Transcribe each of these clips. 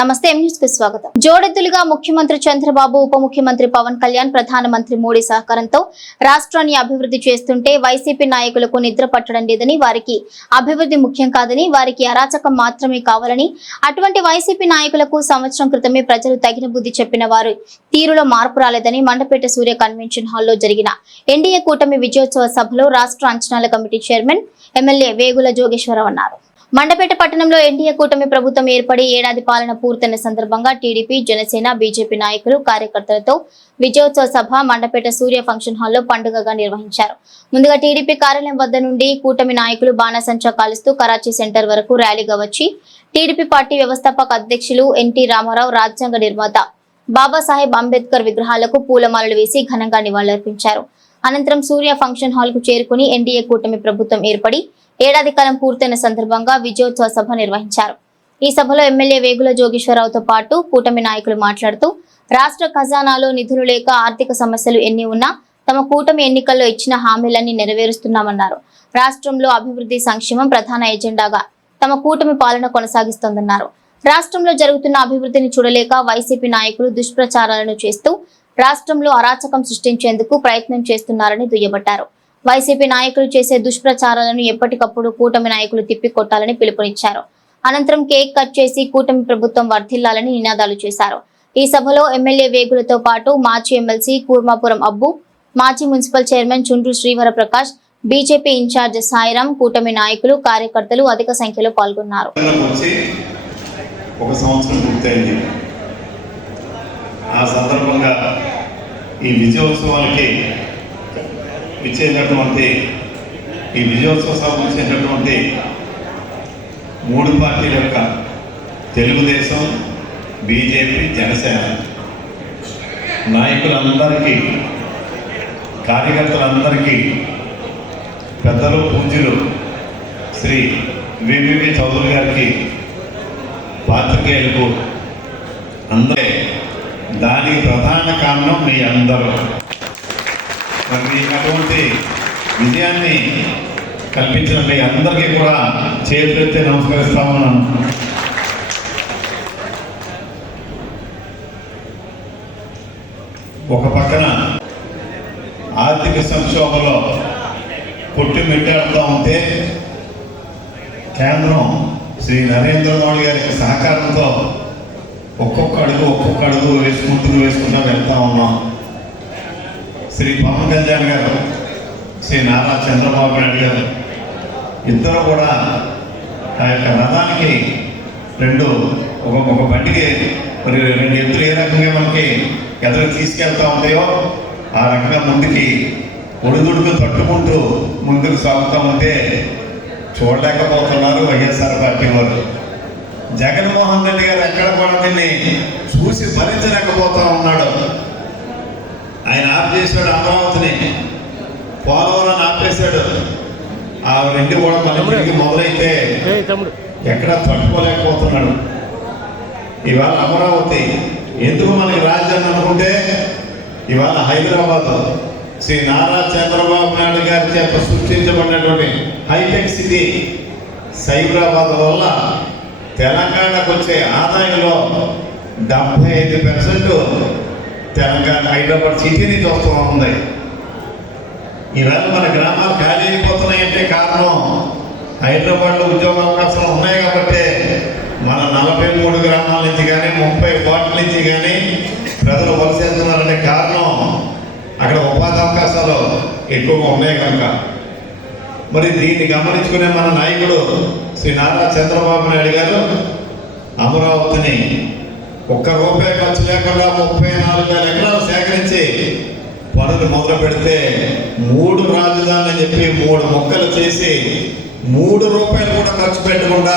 నమస్తే M news కి స్వాగతం. జోడెద్దులుగా ముఖ్యమంత్రి చంద్రబాబు, ఉప ముఖ్యమంత్రి పవన్ కళ్యాణ్, ప్రధానమంత్రి మోడీ సహకారంతో రాష్ట్రాన్ని అభివృద్ధి చేస్తుంటే వైసీపీ నాయకులకు నిద్ర పట్టడం లేదని, వారికి అభివృద్ధి ముఖ్యం కాదని, వారికి అరాచకం మాత్రమే కావాలని, అటువంటి వైసీపీ నాయకులకు సంవత్సరం క్రితమే ప్రజలు తగిన బుద్ధి చెప్పిన వారు తీరులో మార్పు రాలేదని మండపేట సూర్య కన్వెన్షన్ హాల్లో జరిగిన ఎన్డీఏ కూటమి విజయోత్సవ సభలో రాష్ట్ర అంచనాల కమిటీ చైర్మన్ ఎమ్మెల్యే వేగుల జోగేశ్వరరావు అన్నారు. మండపేట పట్టణంలో ఎన్డీఏ కూటమి ప్రభుత్వం ఏర్పడి ఏడాది పాలన పూర్తయిన సందర్భంగా టీడీపీ, జనసేన, బీజేపీ నాయకులు, కార్యకర్తలతో విజయోత్సవ సభ మండపేట సూర్య ఫంక్షన్ హాల్లో పండుగగా నిర్వహించారు. ముందుగా టీడీపీ కార్యాలయం వద్ద నుండి కూటమి నాయకులు బాణసంచా కాలుస్తూ కరాచీ సెంటర్ వరకు ర్యాలీగా వచ్చి టీడీపీ పార్టీ వ్యవస్థాపక అధ్యక్షులు ఎన్టీ రామారావు, రాజ్యాంగ నిర్మాత బాబాసాహెబ్ అంబేద్కర్ విగ్రహాలకు పూలమాలలు వేసి ఘనంగా నివాళులర్పించారు. అనంతరం సూర్య ఫంక్షన్ హాల్ కు చేరుకుని ఎన్డీఏ కూటమి ప్రభుత్వం ఏర్పడి ఏడాది కాలం పూర్తయిన సందర్భంగా విజయోత్సవ సభ నిర్వహించారు. ఈ సభలో ఎమ్మెల్యే వేగుల జోగేశ్వరరావుతో పాటు కూటమి నాయకులు మాట్లాడుతూ రాష్ట్ర ఖజానాలో నిధులు లేక ఆర్థిక సమస్యలు ఎన్ని ఉన్నా తమ కూటమి ఎన్నికల్లో ఇచ్చిన హామీలన్నీ నెరవేరుస్తున్నామన్నారు. రాష్ట్రంలో అభివృద్ధి, సంక్షేమం ప్రధాన ఎజెండాగా తమ కూటమి పాలన కొనసాగిస్తోందన్నారు. రాష్ట్రంలో జరుగుతున్న అభివృద్ధిని చూడలేక వైసీపీ నాయకులు దుష్ప్రచారాలను చేస్తూ రాష్ట్రంలో అరాచకం సృష్టించేందుకు ప్రయత్నం చేస్తున్నారని దుయ్యబట్టారు. వైసీపీ నాయకులు చేసే దుష్ప్రచారాలను ఎప్పటికప్పుడు కూటమి నాయకులు తిప్పికొట్టాలని పిలుపునిచ్చారు. అనంతరం కేక్ కట్ చేసి కూటమి ప్రభుత్వం వర్ధిల్లాలని నినాదాలు చేశారు. ఈ సభలో ఎమ్మెల్యే వేగులతో పాటు మాజీ ఎమ్మెల్సీ కూర్మాపురం అబ్బు, మాజీ మున్సిపల్ చైర్మన్ చుండ్రు శ్రీవర ప్రకాష్, బీజేపీ ఇన్ఛార్జ్ సాయిరాం, కూటమి నాయకులు, కార్యకర్తలు అధిక సంఖ్యలో పాల్గొన్నారు. ఆ సందర్భంగా ఈ విజయోత్సవానికి ఇచ్చేటటువంటి ఈ విజయోత్సవ సభకు ఇచ్చేటటువంటి మూడు పార్టీల యొక్క తెలుగుదేశం, బీజేపీ, జనసేన నాయకులందరికీ, కార్యకర్తలందరికీ, పెద్దలు పూజ్యులు శ్రీ వివివి చౌదరి గారికి, పాత్రికేయులకు అందరూ దానికి ప్రధాన కారణం మీ అందరూ. మరి అటువంటి విజయాన్ని కల్పించిన మీ అందరికీ కూడా చేతులెత్తి నమస్కరిస్తా ఉన్నాను. ఒక పక్కన ఆర్థిక సంక్షోభంలో కొట్టుమిట్టాడుతూ ఉంటే కేంద్రం శ్రీ నరేంద్ర మోడీ గారి సహకారంతో ఒక్కొక్క అడుగు వేసుకుంటూ వెళ్తా ఉన్నాం. శ్రీ పవన్ కళ్యాణ్ గారు, శ్రీ నారా చంద్రబాబు నాయుడు గారు ఇద్దరు కూడా ఆ యొక్క రథానికి ఒక బండికి మరి రెండు ఎత్తులు ఏ రకంగా మనకి ఎదురు తీసుకెళ్తా ఉంటాయో ఆ రకంగా ముందుకి ఒడిదుడుకు తట్టుకుంటూ ముందుకు సాగుతూ ఉంటే చూడలేకపోతున్నారు వైఎస్ఆర్ పార్టీ వారు. జగన్మోహన్ రెడ్డి గారు ఎక్కడ కూడా దీన్ని చూసి భరించలేకపోతా ఉన్నాడు. ఆయన ఆప్ చేశాడు అమరావతిని, పోలవరాన్ని ఆపేశాడు. ఆ రెండు కూడా మళ్ళీ మొదలైతే ఎక్కడ తట్టుకోలేకపోతున్నాడు. ఇవాళ అమరావతి ఎందుకు మనకి రాజ్యాన్ని అనుకుంటే ఇవాళ హైదరాబాద్ శ్రీ నారా చంద్రబాబు నాయుడు గారి చేత సృష్టించబడినటువంటి హైటెక్ సిటీ సైబరాబాద్ వల్ల తెలంగాణకు వచ్చే ఆదాయంలో 75% తెలంగాణ హైదరాబాద్ సిటీ నుంచి వస్తూ ఉంది. ఈవేళ మన గ్రామాలు ఖాళీ అయిపోతున్నాయంటే కారణం హైదరాబాద్లో ఉద్యోగ అవకాశాలు ఉన్నాయి కాబట్టి మన 43 గ్రామాల నుంచి కానీ 30 కోట్ల నుంచి కానీ ప్రజలు వలసేస్తున్నారంటే కారణం అక్కడ ఉపాధి అవకాశాలు ఎక్కువగా ఉన్నాయి కనుక. మరి దీన్ని గమనించుకునే మన నాయకుడు శ్రీ నారా చంద్రబాబు నాయుడు గారు అమరావతిని ₹1 ఖర్చు లేకుండా 34,000 ఎకరాలు సేకరించి పనులు మొదలు పెడితే 3 రాజధానులు అని చెప్పి 3 మొక్కలు చేసి ₹3 కూడా ఖర్చు పెట్టకుండా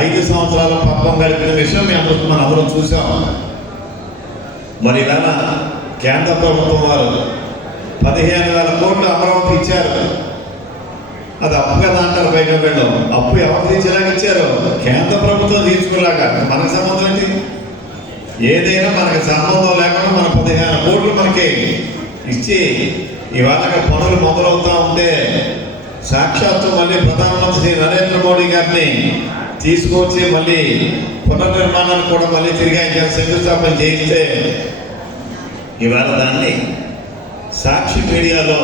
5 సంవత్సరాల పబ్బం గడిపిన విషయం మనం అందరం చూసాం. మరి ఇవాళ కేంద్ర ప్రభుత్వం వారు 15,000 కోట్లు అమరావతి ఇచ్చారు. అది అప్పుగా దాంట్లో బయట వెళ్ళాం. అప్పు ఎవరు తీర్చేలాగా ఇచ్చారు? కేంద్ర ప్రభుత్వం తీర్చుకునేలాగా. మనకు సంబంధం ఏంటి? ఏదైనా మనకి సంబంధం లేకుండా మన 15,000 కోట్లు మనకి ఇచ్చి ఇవాళ పనులు మొదలవుతూ ఉంటే సాక్షాత్తు మళ్ళీ ప్రధానమంత్రి నరేంద్ర మోడీ గారిని తీసుకొచ్చి మళ్ళీ పునర్నిర్మాణాన్ని కూడా మళ్ళీ తిరిగి ఆయన శంకుస్థాపన చేయిస్తే ఇవాళ దాన్ని సాక్షి మీడియాలో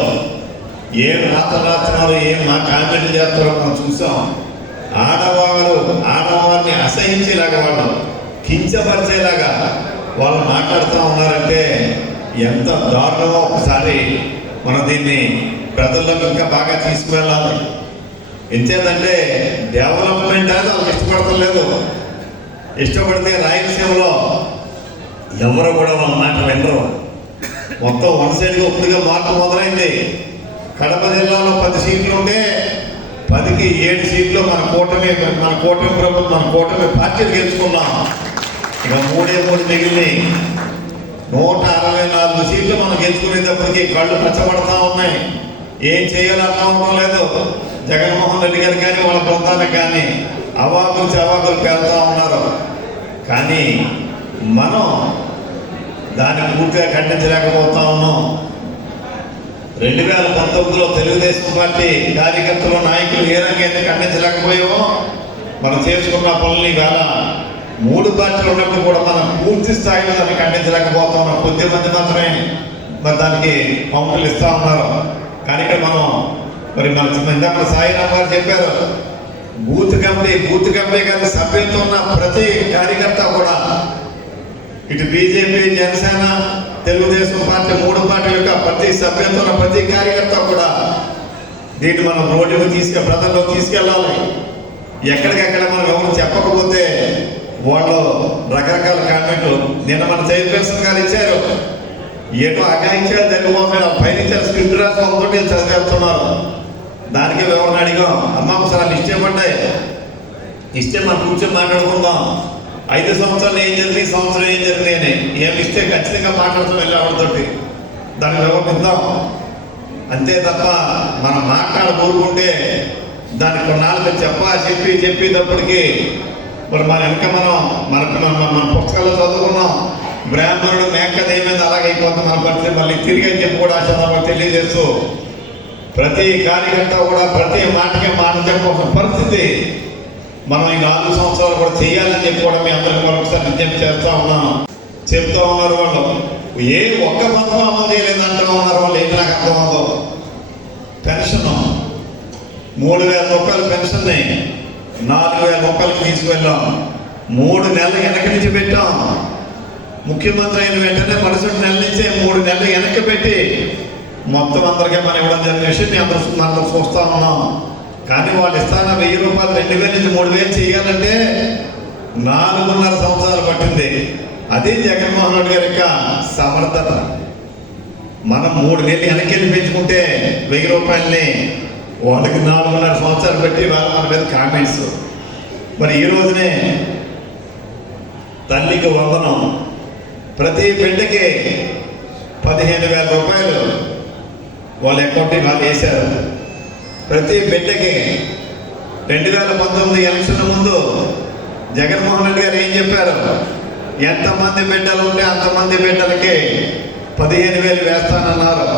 ఏం రాస్తున్నారో ఏం మా కామెంట్ చేస్తారో మనం చూసాం. ఆడవారిని అసహించేలాగా వాళ్ళు కించపరిచేలాగా వాళ్ళు మాట్లాడుతూ ఉన్నారంటే ఎంత దారుణమో ఒకసారి మనం దీన్ని ప్రజల్లోకి ఇంకా బాగా తీసుకువెళ్ళాలి. ఎంచేదంటే డెవలప్మెంట్ అనేది వాళ్ళకి ఇష్టపడతలేదు. ఇష్టపడితే రాయలసీమలో ఎవరు కూడా వాళ్ళ మాట వినరు. మొత్తం వన్ సైడ్గా ఒప్పుడుగా మార్పు మొదలైంది. కడప జిల్లాలో 10 సీట్లు ఉంటే 10కి 7 సీట్లు మన కూటమి ప్రభుత్వం మన కూటమి పార్టీలు గెలుచుకున్నాం. ఇక 3 మిగిలినాయి. 164 సీట్లు మనం గెలుచుకునేటప్పటికి కళ్ళు పచ్చబడతా ఉన్నాయి. ఏం చేయాలనుకోవడం లేదు. జగన్మోహన్ రెడ్డి గారు కానీ వాళ్ళ బృందానికి కానీ అవాకులు పేరుతూ ఉన్నారు. కానీ మనం దాన్ని పూర్తిగా ఖండించలేకపోతా ఉన్నాం. 2019లో తెలుగుదేశం పార్టీ కార్యకర్తలు నాయకులు ఏ రంగైతే ఖండించలేకపోయామో మనం చేసుకున్న పనులు ఇవాళ 3 పార్టీలు ఉన్నప్పుడు కూడా మనం పూర్తి స్థాయిలో దాన్ని ఖండించలేకపోతా ఉన్నాం. కొద్దిమంది మాత్రమే మరి దానికి కౌంటర్లు ఇస్తూ ఉన్నారు. కానీ ఇక్కడ మనం ఇందాక సాయిరామ్ గారు చెప్పారు, బూత్ కమిటీ గారి సభ్యులతో ఉన్న ప్రతి కార్యకర్త కూడా ఇటు బీజేపీ, జనసేన, తెలుగుదేశం పార్టీ 3 పార్టీల యొక్క ప్రతి సభ్యులతో ఉన్న ప్రతి కార్యకర్త కూడా దీన్ని మనం రోడ్డుకు ప్రజల్లో తీసుకెళ్ళాలి. ఎక్కడికెక్కడ మనం ఎవరు చెప్పకపోతే వాళ్ళు రకరకాల కామెంట్లు నిన్న మన చైర్పర్సన్ గారు ఇచ్చారు. ఏటో అగాయించారు జరిగిపోతారు. పైన స్క్రిప్ట్ రాసుకోవడంతో చదివేస్తున్నారు. దానికి వివరణ అడిగాం. అమ్మ ఒకసారి లిస్ట్ ఇవ్వండి, ఇస్తే మనం కూర్చొని మాట్లాడుకుందాం. 5 సంవత్సరాలు ఏం జరిగింది, ఈ సంవత్సరం ఏం జరిగింది అని ఏం ఇస్తే ఖచ్చితంగా మాట్లాడుతాం వెళ్ళేవాళ్ళతోటి. దాన్ని వివరిద్దాం. అంతే తప్ప మనం మాట్లాడకూరుకుంటే దానికి కొన్నాళ్ళకి చెప్పేటప్పటికి మరి మన వెనక మన పుస్తకాల్లో చదువుకున్నాం. బ్రాహ్మణుడు మేకద ఏమైంది అలాగైపోతుంది మన పరిస్థితి. మళ్ళీ తిరిగి అని చెప్పి కూడా ఆశ తెలియజేస్తూ ప్రతి కార్యకర్త కూడా ప్రతి మాటకి మాట చెప్పవలసిన పరిస్థితి మనం ఈ 4 సంవత్సరాలు కూడా చేయాలని చెప్పి కూడా మీ అందరికీ మరొకసారి విజ్ఞప్తి చేస్తూ ఉన్నాను. చెప్తూ ఉన్నారు వాళ్ళు ఏ ఒక్క పథకం అమలు చేయలేదంటూ ఉన్నారు. వాళ్ళు ఏంటి నాకు అర్థం ఉందో, పెన్షన్ 3,000 రూపాయల పెన్షన్ని 4,000 రూపాయలకి తీసుకువెళ్ళాం. 3 నెలలు వెనక్కి నుంచి పెట్టాం. ముఖ్యమంత్రి అయిన వెంటనే మరుసటి నెల నుంచే 3 నెలలు వెనక్కి పెట్టి మొత్తం అందరికీ మనం ఇవ్వడం జరిగిన విషయం మీ అందరూ చూస్తూ ఉన్నాం. కానీ వాళ్ళు ఇస్తాన 1,000 రూపాయలు 2,000 నుంచి 3,000 చేయాలంటే 4.5 సంవత్సరాలు పట్టింది. అది జగన్మోహన్ రెడ్డి గారి యొక్క సమర్థత. మనం 3 నెలలు వెనక్కి పెంచుకుంటే 1,000 రూపాయలని వాళ్ళకి 4.5 సంవత్సరాలు పెట్టి వాళ్ళ మన మీద కామెంట్స్. మరి ఈ రోజునే తల్లికి వందనం ప్రతి బిడ్డకి 15,000 రూపాయలు వాళ్ళ అకౌంట్కి వాళ్ళు వేశారు. ప్రతి బిడ్డకి 2019 ఎలక్షన్ ముందు జగన్మోహన్ రెడ్డి గారు ఏం చెప్పారు, ఎంతమంది బిడ్డలు ఉంటే అంతమంది బిడ్డలకి 15,000 వేస్తానన్నారు.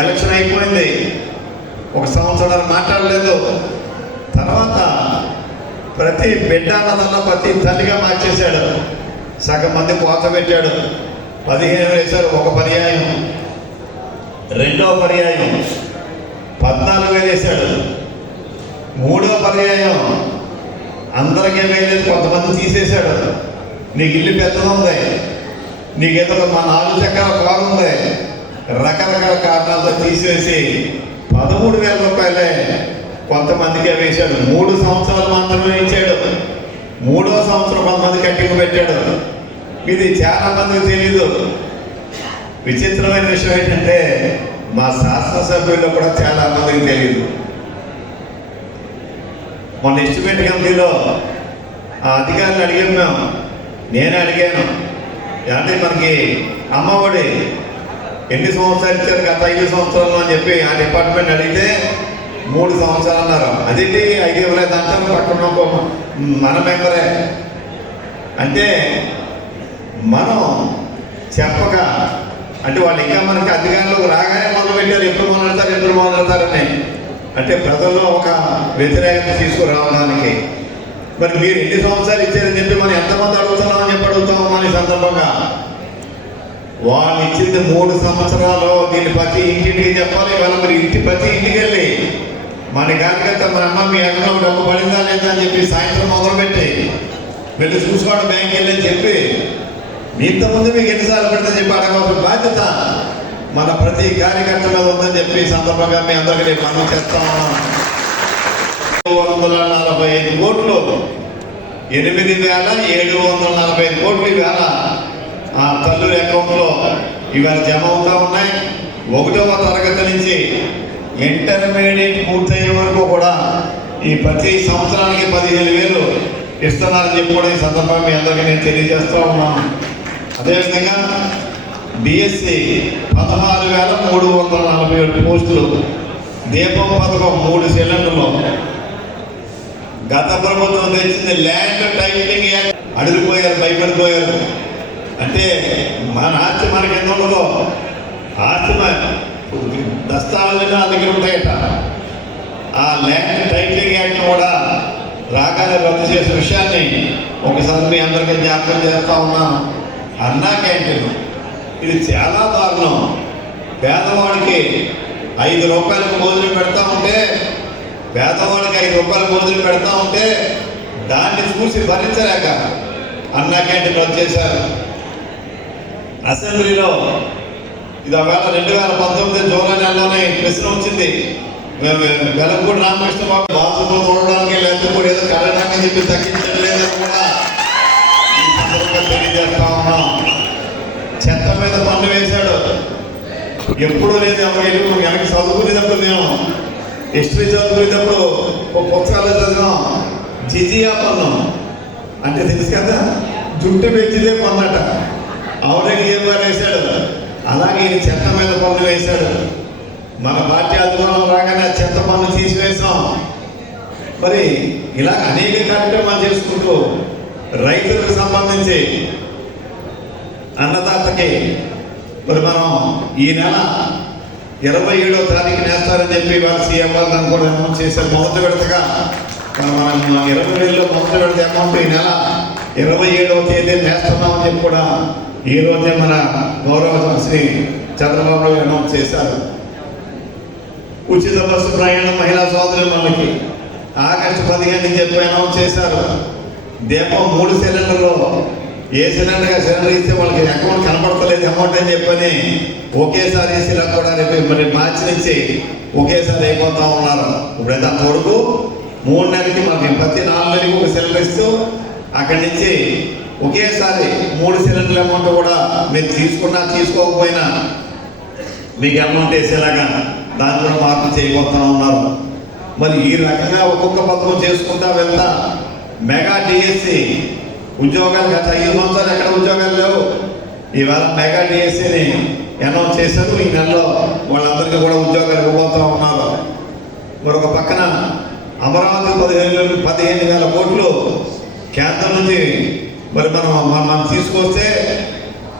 ఎలక్షన్ అయిపోయింది, 1 సంవత్సరం మాట్లాడలేదు. తర్వాత ప్రతి బిడ్డ అన్నదల్లా ప్రతి తల్లిగా మార్చేశాడు. సగం మంది కోత పెట్టాడు. 15,000 వేశారు ఒక పర్యాయం. రెండో పర్యాయం 14,000 వేశాడు. మూడో పర్యాయం అందరికీ వేయలేదు, కొంతమంది తీసేశాడు. నీకు ఇల్లు పెద్దది ఉంది, నీకేదో మా 4 చక్రాల కారు ఉంది, రకరకాల కారణాలతో తీసేసి 13,000 రూపాయలే కొంతమందికే వేశాడు. 3 సంవత్సరాలు మాత్రమే ఇచ్చాడు. 3వ సంవత్సరం కొంతమంది కట్టింపు పెట్టాడు. ఇది చాలా మందికి తెలీదు. విచిత్రమైన విషయం ఏంటంటే మా శాసనసభ్యుల్లో కూడా చాలా మందికి తెలియదు. మొన్న ఎస్టిమేట్ కమిటీలో ఆ అధికారులు అడిగాం మేము, నేనే అడిగాను, అంటే మనకి అమ్మఒడి ఎన్ని సంవత్సరాలు ఇచ్చారు గత 5 సంవత్సరాలు అని చెప్పి ఆ డిపార్ట్మెంట్ అడిగితే 3 సంవత్సరాలు అన్నారు. అదేంటి 5 ఇవ్వలేదు అంటారు, పక్కన మన మెంబరే. అంటే మనం చెప్పగా అంటే వాళ్ళు ఇంకా మనకి అధికారంలోకి రాగానే మొదలుపెట్టారు, ఎప్పుడు మొదలెడతారని. అంటే ప్రజల్లో ఒక వ్యతిరేకత తీసుకురావడానికి మరి మీరు ఎన్ని సంవత్సరాలు ఇచ్చారని చెప్పి మనం ఎంతమంది అడుగుతున్నామని చెప్పి అడుగుతాము మన ఈ సందర్భంగా. వాళ్ళు ఇచ్చింది 3 సంవత్సరాలు. దీన్ని ప్రతి ఇంటింటికి చెప్పాలి. ఇవాళ మరి ప్రతి ఇంటికి వెళ్ళి మన కార్యకర్త మన అమ్మ మీ అకౌంట్లో డబ్బు పడిందా లేదా అని చెప్పి సాయంత్రం మొదలుపెట్టి వెళ్ళి చూసుకోవడం బ్యాంక్ వెళ్ళి అని చెప్పి ఇంతకుముందు మీకు ఎన్నిసార్లు పడిందని చెప్పి అడగవలసిన బాధ్యత మన ప్రతి కార్యకర్త మీద ఉందని చెప్పి ఈ సందర్భంగా మీ అందరికీ మనం చేస్తా ఉన్నాం. 745 కోట్లు, 8,745 కోట్లు ఇవాళ ఆ తల్లుల అకౌంట్లో ఇవాళ జమ అవుతా ఉన్నాయి. 1వ తరగతి నుంచి ఇంటర్మీడియట్ పూర్తయ్యే వరకు కూడా ఈ ప్రతి సంవత్సరానికి 15,000 ఇస్తున్నారని చెప్పి కూడా ఈ సందర్భంగా మీ అందరికీ నేను తెలియజేస్తూ ఉన్నాను. అదేవిధంగా బిఎస్సి 16,347 పోస్టులు, దీపం పథకం 3 సిలిండర్లు. గత ప్రభుత్వం తెచ్చింది ల్యాండ్ టైటిలింగ్ యాక్ట్, అడిగిపోయారు, భయపడిపోయారు. అంటే మన ఆస్తి మనకి ఎంత ఉండదో ఆస్తి దస్తావేజులు నా దగ్గర ఉంటాయట. ఆ ల్యాండ్ టైటిలింగ్ యాక్ట్ కూడా రాగానే రద్దు చేసే విషయాన్ని ఒకసారి మీ అందరికీ జ్ఞాపకం చేస్తూ ఉన్నాను. అన్నా క్యాంటీన్ ఇది చాలా దారుణం. పేదవాడికి 5 రూపాయలకు భోజనం పెడతా ఉంటే దాన్ని చూసి భరించలేక అన్నా క్యాంటీన్ రద్దు చేశారు. అసెంబ్లీలో ఇది ఒకవేళ 2019 జూలై నెలలోనే ప్రశ్న వచ్చింది. వెలగపూడి రామకృష్ణ బాబు బాత్రూంలో చూడడానికి లేకపోతే ఏదో కడడానికి చెప్పి తగ్గించడం లేదని కూడా ఈ సందర్భంగా తెలియజేస్తా ఉన్నాం. చెత్త మీద పన్ను వేశాడు. ఎప్పుడూ లేదు. వెనక్కి చదువుకునేటప్పుడు మేము హిస్టరీ చదువుకునేటప్పుడు ఒక పుస్తకాలు చదివాం. జిజియా పన్ను అంటే తెలుసు కదా, జుట్టు పెంచితే పన్నట. ఆవులకి ఏం పని వేశాడు, అలాగే చెత్త మీద పన్ను వేశాడు. మన పార్టీ అధికారం రాగానే చెత్త పన్ను తీసివేశాం. మరి ఇలా అనేక కార్యక్రమాలు చేసుకుంటూ రైతులకు సంబంధించి అన్నదాతకి మరి మనం ఈ నెల 27వ తారీఖు నేస్తారని చెప్పి వాళ్ళ సీఎం వాళ్ళు దాన్ని కూడా అనౌన్స్ చేశారు. మొదటి విడతగా మనం 20,000లో మొదటి విడత అమౌంట్ ఈ నెల 27వ తేదీ నేస్తున్నామని చెప్పి కూడా ఈ రోజే మన గౌరవ శ్రీ చంద్రబాబు నాయుడు అనౌన్స్ చేశారు. ఉచిత బస్సు ప్రయాణం మహిళా సోదరులకి ఆగస్టు 15 అని చెప్పి అనౌన్స్ చేశారు. దీపం 3 సిలిండర్లు, ఏ సిలిండర్గా సిలిండర్ ఇస్తే వాళ్ళకి అకౌంట్ కనపడతలేదు అమౌంట్ అని చెప్పని ఒకేసారి వేసేలా కూడా రేపు మరి మార్చి నుంచి ఒకేసారి అయిపోతా ఉన్నారు. ఇప్పుడైతే అంతవరకు 3 నెలలకి మనకి ప్రతి 4 నెలలకి ఒక సిలిండర్ ఇస్తూ అక్కడి నుంచి ఒకేసారి 3 సిలిండర్ల అమౌంట్ కూడా మీరు తీసుకున్నా తీసుకోకపోయినా మీకు అమౌంట్ వేసేలాగా దాంట్లో మార్పు చేయబోతా ఉన్నారు. మరి ఈ రకంగా ఒక్కొక్క పథకం చేసుకుంటా వెళ్తా మెగా డిఎస్సి ఉద్యోగాలు గత 5 సంవత్సరాలు ఎక్కడ ఉద్యోగాలు లేవు. ఇవాళ మెగా డిఎస్సిని అనౌన్స్ చేశారు. ఈ నెలలో వాళ్ళందరికీ కూడా ఉద్యోగాలు ఇవ్వబోతా ఉన్నారు. మరొక పక్కన అమరావతి 15,000 కోట్లు కేంద్రం నుంచి మరి మనం తీసుకొస్తే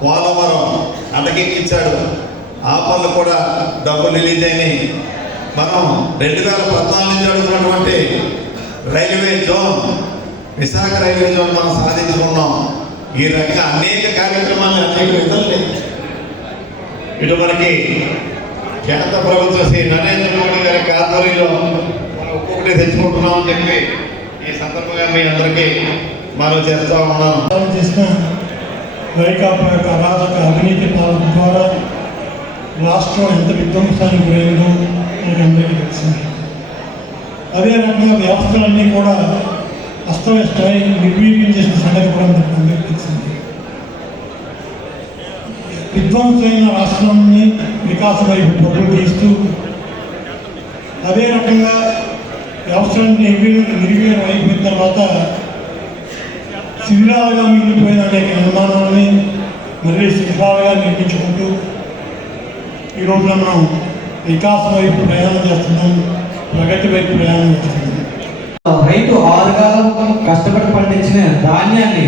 పోలవరం అటకెక్కించాడు. ఆ పనులు కూడా డబ్బులు రిలీజ్ అయినాయి. మనం 2014 నుంచి అడుగుతున్నటువంటి railway zone, Visakha railway zone మనం సాధించుకున్నాం. ఈ రకంగా అనేక కార్యక్రమాలు అనేక విధాలు ఇటు మనకి కేంద్ర ప్రభుత్వం శ్రీ నరేంద్ర మోడీ గారి ఆధ్వర్యంలో మనం ఒక్కొక్కటి తెచ్చుకుంటున్నామని చెప్పి ఈ సందర్భంగా మీ అందరికీ మనం చేస్తూ ఉన్నాం. చేసిన వైకాపా యొక్క అరాజక అవినీతి పాలన ద్వారా రాష్ట్రం ఎంత విధ్వంసానికి గురైందో మనకి అందరికీ తెలిసింది. అదే రకంగా వ్యవస్థలన్నీ కూడా అస్తవ్యస్తమై నిర్వీర్యం చేసిన సంగతి కూడా మనకు అందరికీ తెలిసింది. విధ్వంసమైన రాష్ట్రాన్ని వికాస వైపు పరుగులు తీస్తూ అదే రకంగా వ్యవస్థలన్నీ నిర్వీర్యం అయిపోయిన తర్వాత శిథిలాలుగా మిగిలిపోయిన అనేక నిర్మాణాలని మళ్ళీ శిథిలాలుగా నిర్మించుకుంటూ ఈ రోజున మనం వికాసం వైపు ప్రయాణం చేస్తున్నాం, ప్రగతి వైపు ప్రయాణం చేస్తున్నాం. రైతు 6 కాలం కష్టపడి పండించిన ధాన్యాన్ని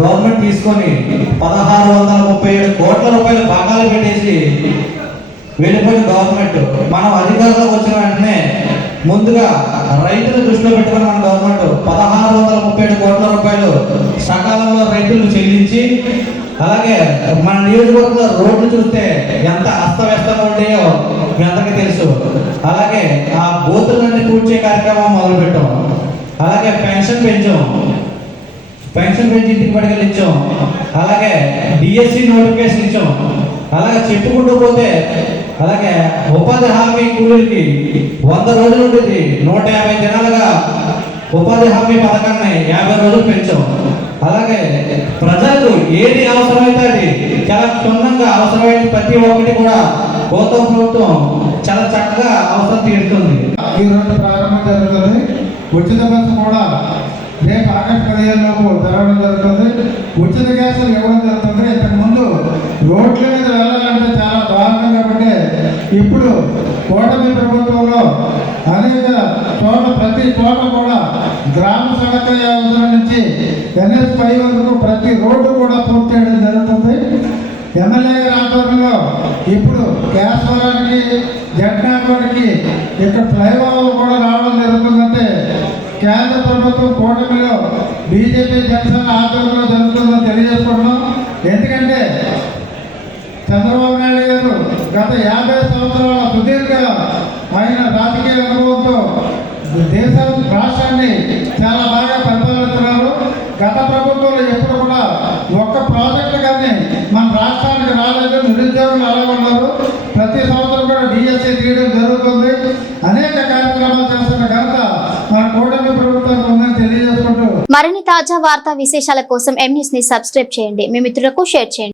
గవర్నమెంట్ తీసుకొని 1,637 కోట్ల రూపాయలు భాగాలు పెట్టేసి వెళ్ళిపోయిన గవర్నమెంట్ మనం అధికారంలోకి వచ్చిన వెంటనే ముందుగా రైతులు దృష్టిలో పెట్టుకుని మన గవర్నమెంట్ 1637 కోట్ల రూపాయలు సకాలంలో రైతులకు చెల్లించి, అలాగే మన నియోజకవర్గంలో రోడ్లు చూస్తే ఎంత అస్తవ్యస్తంగా ఉండేయో మీ అందరికీ తెలుసు. అలాగే ఆ బూతులన్నీ పూడ్చే కార్యక్రమం మొదలుపెట్టాం. అలాగే పెన్షన్ పెంచి ఇంటికి పట్టుకెళ్ళి ఇచ్చాం. అలాగే డిఎస్సి నోటిఫికేషన్ ఇచ్చాం. అలాగే చెప్పుకుంటూ పోతే అలాగే ఉపాధి హామీ కూలీలకి 100 రోజులు ఉండేది 150 దినాలుగా ఉపాధి హామీ పథకాన్ని 50 రోజులు పెంచాం. అలాగే ప్రజలకు ఏది అవసరమైతే అది చాలా క్షుణ్ణంగా అవసరమైన ప్రతి ఒక్కటి కూడా గౌతమ ప్రభుత్వం చాలా చక్కగా అవసరం తీరుతుంది. ఈరోజు ప్రారంభం జరుగుతుంది. ఉచిత బస్సు కూడా రేపు ఆగస్టు 15 లోపు జరగడం జరుగుతుంది. ఉచిత గ్యాసులు ఇవ్వడం జరుగుతుంది. ఇంతకుముందు రోడ్ల మీద వెళ్ళాలంటే చాలా దారుణం కాబట్టి ఇప్పుడు కూటమి ప్రభుత్వంలో అనేక చోట్ల ప్రతి చోట కూడా గ్రామ సడక యోజన నుంచి NS5 వరకు ప్రతి రోడ్డు కూడా పూర్తి చేయడం జరుగుతుంది. ఎమ్మెల్యే గారి ఆధ్వర్యంలో ఇప్పుడు కేశవరానికి జట్నాడికి ఇక్కడ ఫ్లైఓవర్లు కూడా రావడం జరుగుతుందంటే కేంద్ర ప్రభుత్వం కూటమిలో బీజేపీ జనసేన ఆధ్వర్యంలో జరుగుతుందని తెలియజేసుకుంటున్నాం. ఎందుకంటే చంద్రబాబు నాయుడు గారు గత 50 సంవత్సరాల సుదీర్ఘ ఆయన రాజకీయ అనుభవంతో రాష్ట్రాన్ని చాలా బాగా పరిపాలిస్తున్నారు. గత ప్రభుత్వంలో ఎప్పుడు కూడా ఒక్క ప్రాజెక్టు కానీ మన రాష్ట్రానికి రాలేదు. నిరుద్యోగులు అలా ఉన్నారు. ప్రతి సంవత్సరం కూడా డిఎస్సి తీయడం జరుగుతుంది. అనేక కార్యక్రమాలు చేస్తున్న ఘనత మన కూటమి ప్రభుత్వానికి ఉందని తెలియజేసుకుంటూ మరిన్ని తాజా వార్తా విశేషాల కోసం M News ని సబ్స్క్రైబ్ చేయండి. మీ మిత్రులకు షేర్ చేయండి.